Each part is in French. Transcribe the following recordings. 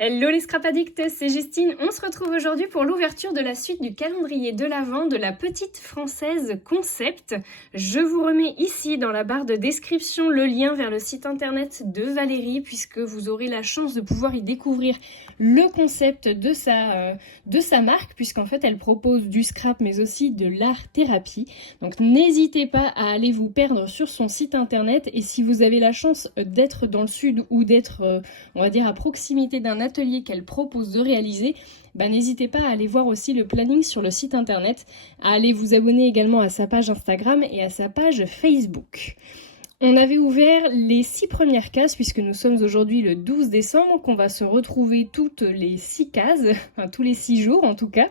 Hello les scrap addicts, c'est Justine. On se retrouve aujourd'hui pour l'ouverture de la suite du calendrier de l'Avent de la petite française Concept. Je vous remets ici dans la barre de description le lien vers le site internet de Valérie puisque vous aurez la chance de pouvoir y découvrir le concept de sa marque puisqu'en fait elle propose du scrap mais aussi de l'art thérapie. Donc n'hésitez pas à aller vous perdre sur son site internet et si vous avez la chance d'être dans le sud ou d'être on va dire à proximité d'un atelier qu'elle propose de réaliser, n'hésitez pas à aller voir aussi le planning sur le site internet, à aller vous abonner également à sa page Instagram et à sa page Facebook. On avait ouvert les 6 premières cases puisque nous sommes aujourd'hui le 12 décembre, qu'on va se retrouver toutes les 6 cases, enfin tous les 6 jours en tout cas,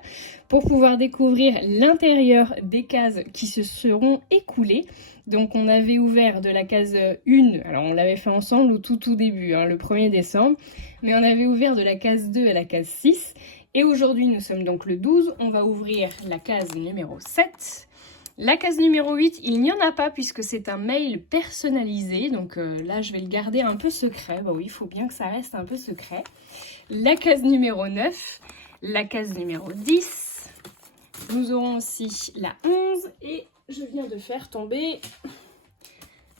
pour pouvoir découvrir l'intérieur des cases qui se seront écoulées. Donc on avait ouvert de la case 1, alors on l'avait fait ensemble au tout début, le 1er décembre, mais on avait ouvert de la case 2 à la case 6, et aujourd'hui nous sommes donc le 12, on va ouvrir la case numéro 7. La case numéro 8, il n'y en a pas puisque c'est un mail personnalisé, donc là je vais le garder un peu secret, oui il faut bien que ça reste un peu secret. La case numéro 9, la case numéro 10, nous aurons aussi la 11 et je viens de faire tomber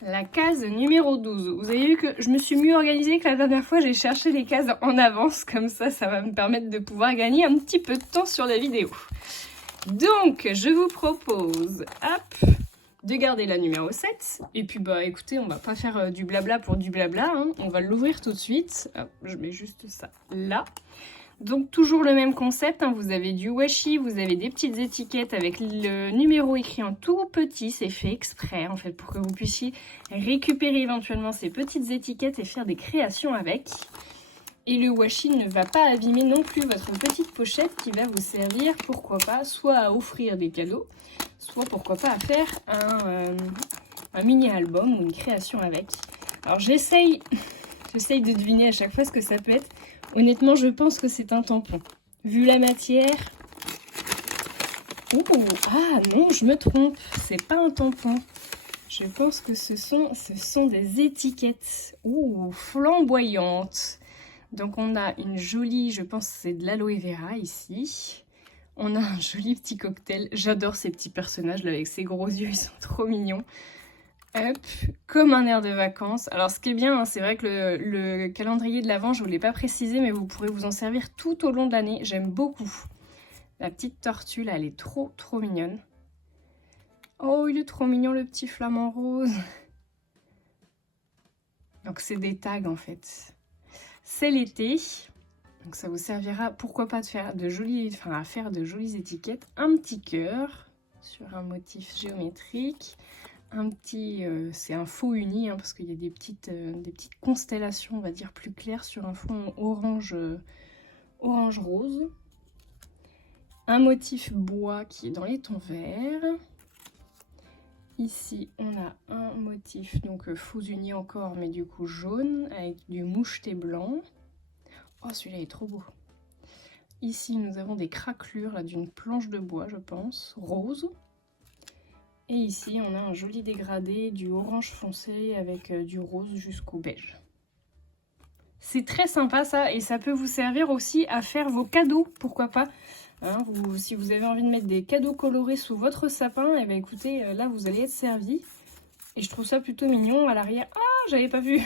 la case numéro 12. Vous avez vu que je me suis mieux organisée que la dernière fois, j'ai cherché les cases en avance, comme ça va me permettre de pouvoir gagner un petit peu de temps sur la vidéo. Donc, je vous propose, de garder la numéro 7. Et puis, écoutez, on va pas faire du blabla pour du blabla, on va l'ouvrir tout de suite. Hop, je mets juste ça là. Donc, toujours le même concept, vous avez du washi, vous avez des petites étiquettes avec le numéro écrit en tout petit. C'est fait exprès, en fait, pour que vous puissiez récupérer éventuellement ces petites étiquettes et faire des créations avec. Et le washi ne va pas abîmer non plus votre petite pochette qui va vous servir, pourquoi pas, soit à offrir des cadeaux, soit pourquoi pas à faire un mini-album ou une création avec. Alors j'essaye de deviner à chaque fois ce que ça peut être. Honnêtement, je pense que c'est un tampon. Vu la matière... Oh, ah non, je me trompe, c'est pas un tampon. Je pense que ce sont des étiquettes. Oh, flamboyantes. Donc on a une jolie, je pense que c'est de l'aloe vera ici. On a un joli petit cocktail. J'adore ces petits personnages là avec ces gros yeux, ils sont trop mignons. Hop, comme un air de vacances. Alors ce qui est bien, c'est vrai que le calendrier de l'Avent, je ne vous l'ai pas précisé, mais vous pourrez vous en servir tout au long de l'année. J'aime beaucoup. La petite tortue là, elle est trop mignonne. Oh, il est trop mignon le petit flamant rose. Donc c'est des tags en fait. C'est l'été, donc ça vous servira, pourquoi pas, de faire à faire de jolies étiquettes. Un petit cœur sur un motif géométrique. Un petit, c'est un faux uni, parce qu'il y a des petites constellations, on va dire, plus claires sur un fond orange-rose. Un motif bois qui est dans les tons verts. Ici, on a un motif, donc faux uni encore, mais du coup jaune, avec du moucheté blanc. Oh, celui-là est trop beau. Ici, nous avons des craquelures d'une planche de bois, je pense, rose. Et ici, on a un joli dégradé du orange foncé avec du rose jusqu'au beige. C'est très sympa ça, et ça peut vous servir aussi à faire vos cadeaux, pourquoi pas. Si vous avez envie de mettre des cadeaux colorés sous votre sapin, et écoutez, là vous allez être servi. Et je trouve ça plutôt mignon à l'arrière. Ah, j'avais pas vu.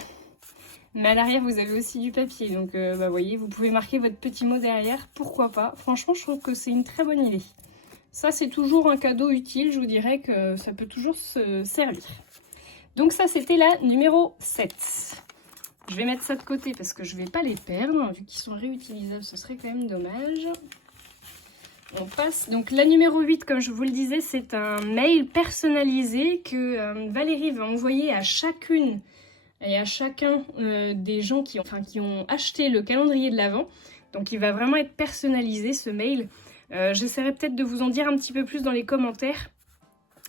Mais à l'arrière vous avez aussi du papier, donc voyez, vous pouvez marquer votre petit mot derrière, pourquoi pas. Franchement, je trouve que c'est une très bonne idée. Ça, c'est toujours un cadeau utile, je vous dirais que ça peut toujours se servir. Donc ça, c'était la numéro 7. Je vais mettre ça de côté parce que je ne vais pas les perdre, vu qu'ils sont réutilisables, ce serait quand même dommage. On passe, donc la numéro 8, comme je vous le disais, c'est un mail personnalisé que Valérie va envoyer à chacune et à chacun des gens qui ont acheté le calendrier de l'Avent. Donc il va vraiment être personnalisé ce mail. J'essaierai peut-être de vous en dire un petit peu plus dans les commentaires,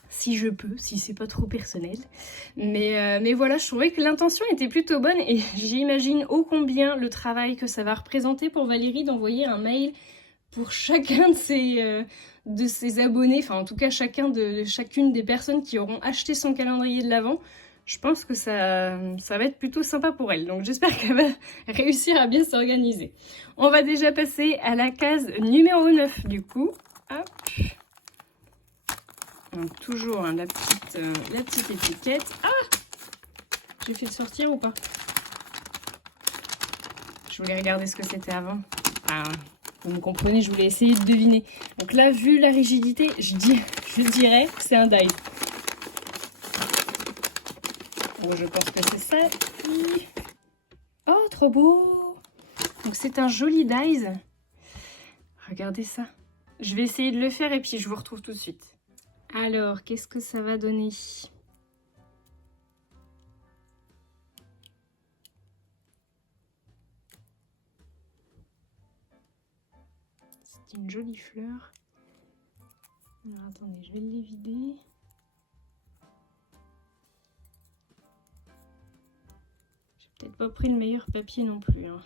si je peux, si c'est pas trop personnel. Mais voilà, je trouvais que l'intention était plutôt bonne et j'imagine ô combien le travail que ça va représenter pour Valérie d'envoyer un mail pour chacun de ses abonnés, enfin en tout cas chacune des personnes qui auront acheté son calendrier de l'Avent. Je pense que ça va être plutôt sympa pour elle. Donc j'espère qu'elle va réussir à bien s'organiser. On va déjà passer à la case numéro 9 du coup. Hop. Donc toujours hein, la petite étiquette. Ah! J'ai fait le sortir ou pas? Je voulais regarder ce que c'était avant. Ah, vous me comprenez, je voulais essayer de deviner. Donc là, vu la rigidité, je dirais que c'est un die. Bon, je pense que c'est ça. Oh, trop beau! Donc c'est un joli dies. Regardez ça. Je vais essayer de le faire et puis je vous retrouve tout de suite. Alors, qu'est-ce que ça va donner? C'est une jolie fleur. Alors attendez, je vais les vider. J'ai peut-être pas pris le meilleur papier non plus. Hein.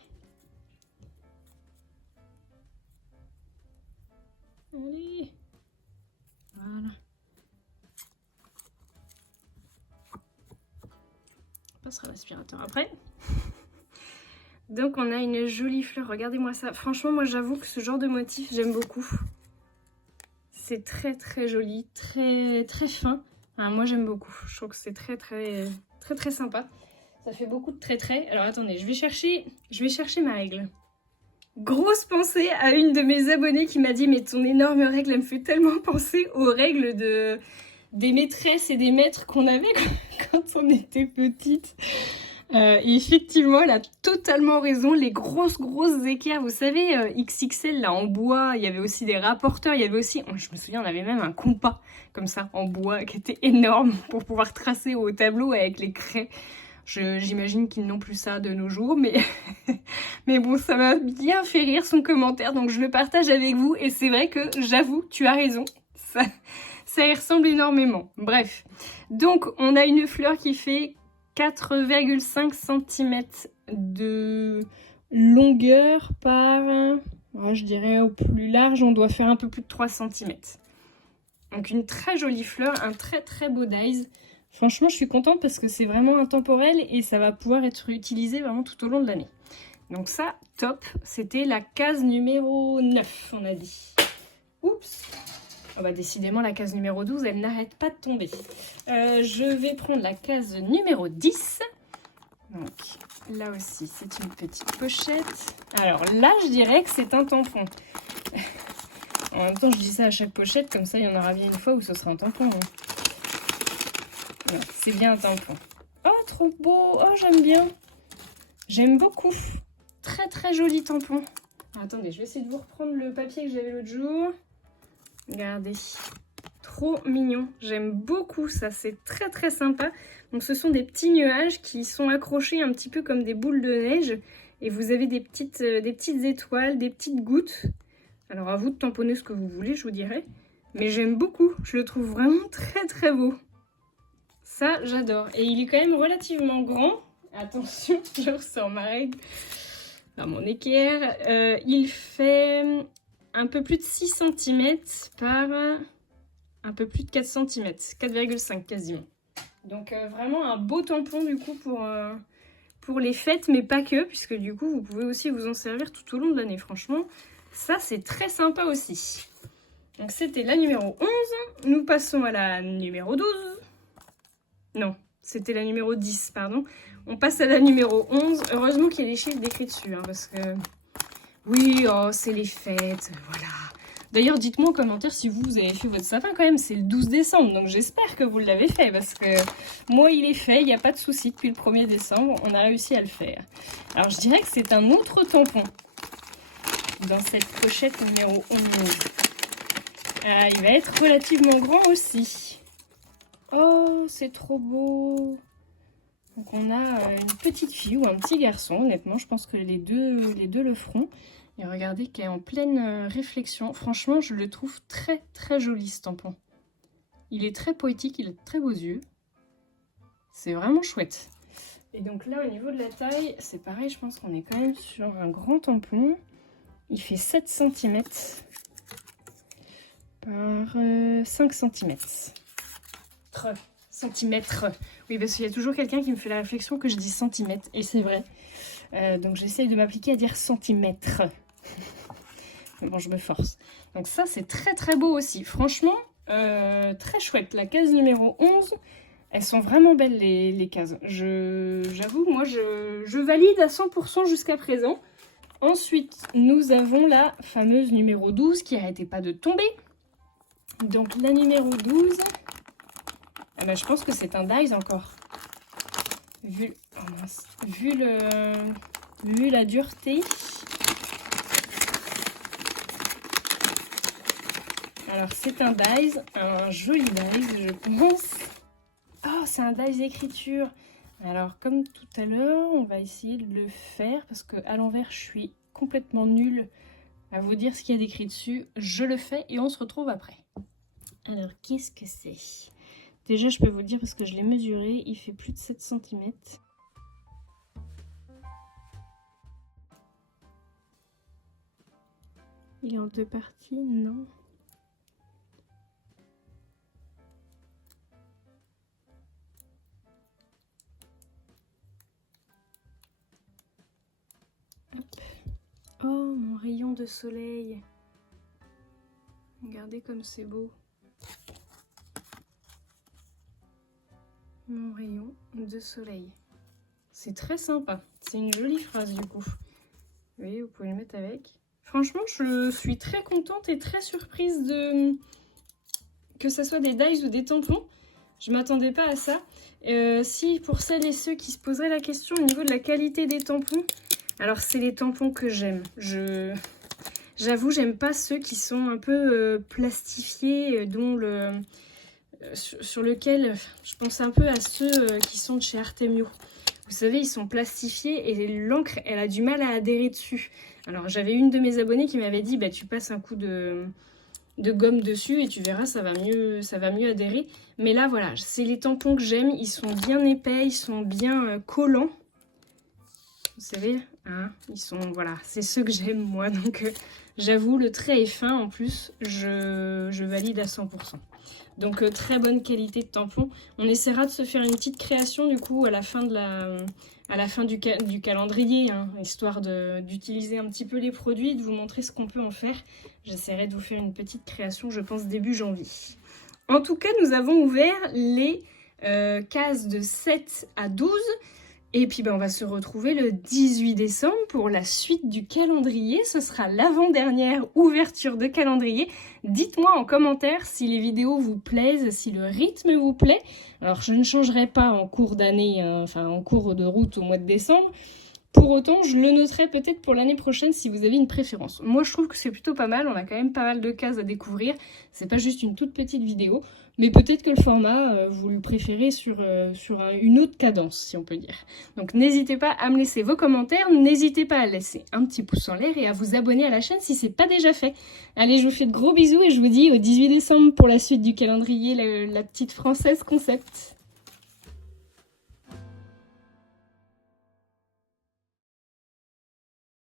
Allez, voilà. On passera l'aspirateur après. Donc on a une jolie fleur, regardez-moi ça. Franchement, moi j'avoue que ce genre de motif, j'aime beaucoup. C'est très très joli, très très fin. Enfin, moi j'aime beaucoup, je trouve que c'est très sympa. Ça fait beaucoup de traits. Alors attendez, je vais chercher ma règle. Grosse pensée à une de mes abonnées qui m'a dit « Mais ton énorme règle, elle me fait tellement penser aux règles des maîtresses et des maîtres qu'on avait quand on était petite. » Et effectivement, elle a totalement raison. Les grosses équerres, vous savez, XXL là en bois, il y avait aussi des rapporteurs, il y avait aussi, je me souviens, on avait même un compas comme ça en bois qui était énorme pour pouvoir tracer au tableau avec les craies. J'imagine qu'ils n'ont plus ça de nos jours, mais, mais bon, ça m'a bien fait rire son commentaire, donc je le partage avec vous. Et c'est vrai que j'avoue, tu as raison, ça y ressemble énormément. Bref, donc on a une fleur qui fait 4,5 cm de longueur par, je dirais au plus large, on doit faire un peu plus de 3 cm. Donc une très jolie fleur, un très beau dies. Franchement, je suis contente parce que c'est vraiment intemporel et ça va pouvoir être utilisé vraiment tout au long de l'année. Donc ça, top. C'était la case numéro 9, on a dit. Oups. Oh bah décidément, la case numéro 12, elle n'arrête pas de tomber. Je vais prendre la case numéro 10. Donc là aussi, c'est une petite pochette. Alors là, je dirais que c'est un tampon. En même temps, je dis ça à chaque pochette, comme ça, il y en aura bien une fois où ce sera un tampon. Hein. C'est bien un tampon. Oh, trop beau. Oh, j'aime bien. J'aime beaucoup. Très joli tampon. Attendez, je vais essayer de vous reprendre le papier que j'avais l'autre jour. Regardez. Trop mignon. J'aime beaucoup ça. C'est très sympa. Donc, ce sont des petits nuages qui sont accrochés un petit peu comme des boules de neige. Et vous avez des petites étoiles, des petites gouttes. Alors, à vous de tamponner ce que vous voulez, je vous dirais. Mais j'aime beaucoup. Je le trouve vraiment très beau. Ça, j'adore. Et il est quand même relativement grand. Attention, je ressors ma règle dans mon équerre. Il fait un peu plus de 6 cm par un peu plus de 4 cm. 4,5 quasiment. Donc vraiment un beau tampon du coup pour les fêtes, mais pas que. Puisque du coup, vous pouvez aussi vous en servir tout au long de l'année. Franchement, ça c'est très sympa aussi. Donc c'était la numéro 11. Nous passons à la numéro 12. Non, c'était la numéro 10, pardon. On passe à la numéro 11. Heureusement qu'il y a des chiffres décrits dessus, hein, parce que... Oui, oh, c'est les fêtes, voilà. D'ailleurs, dites-moi en commentaire si vous avez fait votre sapin quand même. C'est le 12 décembre, donc j'espère que vous l'avez fait, parce que moi, il est fait, il n'y a pas de souci. Depuis le 1er décembre, on a réussi à le faire. Alors, je dirais que c'est un autre tampon dans cette pochette numéro 11. Il va être relativement grand aussi. Oh, c'est trop beau. Donc on a une petite fille ou un petit garçon. Honnêtement, je pense que les deux le feront. Et regardez qu'elle est en pleine réflexion. Franchement, je le trouve très joli ce tampon. Il est très poétique, il a de très beaux yeux. C'est vraiment chouette. Et donc là, au niveau de la taille, c'est pareil. Je pense qu'on est quand même sur un grand tampon. Il fait 7 cm par 5 cm. Centimètres. Oui, parce qu'il y a toujours quelqu'un qui me fait la réflexion que je dis centimètres, et c'est vrai. Donc j'essaye de m'appliquer à dire centimètres. Mais bon, je me force. Donc ça, c'est très très beau aussi. Franchement, très chouette. La case numéro 11, elles sont vraiment belles les cases. J'avoue, moi, je valide à 100% jusqu'à présent. Ensuite, nous avons la fameuse numéro 12 qui n'arrêtait pas de tomber. Donc la numéro 12, ah ben, je pense que c'est un dies encore. Vu la dureté. Alors c'est un dies, un joli dies je pense. Oh, c'est un dies écriture. Alors comme tout à l'heure, on va essayer de le faire parce qu'à l'envers je suis complètement nulle à vous dire ce qu'il y a d'écrit dessus. Je le fais et on se retrouve après. Alors qu'est-ce que c'est? Déjà je peux vous le dire parce que je l'ai mesuré, il fait plus de 7 cm. Il est en 2 parties, non? Hop. Oh, mon rayon de soleil. Regardez comme c'est beau. Mon rayon de soleil. C'est très sympa. C'est une jolie phrase du coup. Vous voyez, vous pouvez le mettre avec. Franchement, je suis très contente et très surprise que ce soit des dies ou des tampons. Je m'attendais pas à ça. Si, pour celles et ceux qui se poseraient la question au niveau de la qualité des tampons, alors c'est les tampons que j'aime. J'avoue, j'aime pas ceux qui sont un peu plastifiés, sur lequel je pense un peu à ceux qui sont de chez Artemio. Vous savez, ils sont plastifiés et l'encre, elle a du mal à adhérer dessus. Alors, j'avais une de mes abonnées qui m'avait dit, bah, tu passes un coup de gomme dessus et tu verras, ça va mieux adhérer. Mais là, voilà, c'est les tampons que j'aime. Ils sont bien épais, ils sont bien collants. Vous savez, hein, ils sont, voilà, c'est ceux que j'aime, moi. Donc, j'avoue, le trait est fin. En plus, je valide à 100%. Donc, très bonne qualité de tampon. On essaiera de se faire une petite création, du coup, à la fin du calendrier, hein, histoire d'utiliser un petit peu les produits, de vous montrer ce qu'on peut en faire. J'essaierai de vous faire une petite création, je pense, début janvier. En tout cas, nous avons ouvert les cases de 7 à 12. Et puis, on va se retrouver le 18 décembre pour la suite du calendrier. Ce sera l'avant-dernière ouverture de calendrier. Dites-moi en commentaire si les vidéos vous plaisent, si le rythme vous plaît. Alors, je ne changerai pas en cours d'année, hein, enfin en cours de route au mois de décembre. Pour autant, je le noterai peut-être pour l'année prochaine si vous avez une préférence. Moi, je trouve que c'est plutôt pas mal. On a quand même pas mal de cases à découvrir. C'est pas juste une toute petite vidéo. Mais peut-être que le format, vous le préférez sur une autre cadence, si on peut dire. Donc, n'hésitez pas à me laisser vos commentaires. N'hésitez pas à laisser un petit pouce en l'air et à vous abonner à la chaîne si c'est pas déjà fait. Allez, je vous fais de gros bisous et je vous dis au 18 décembre pour la suite du calendrier, la petite française concept.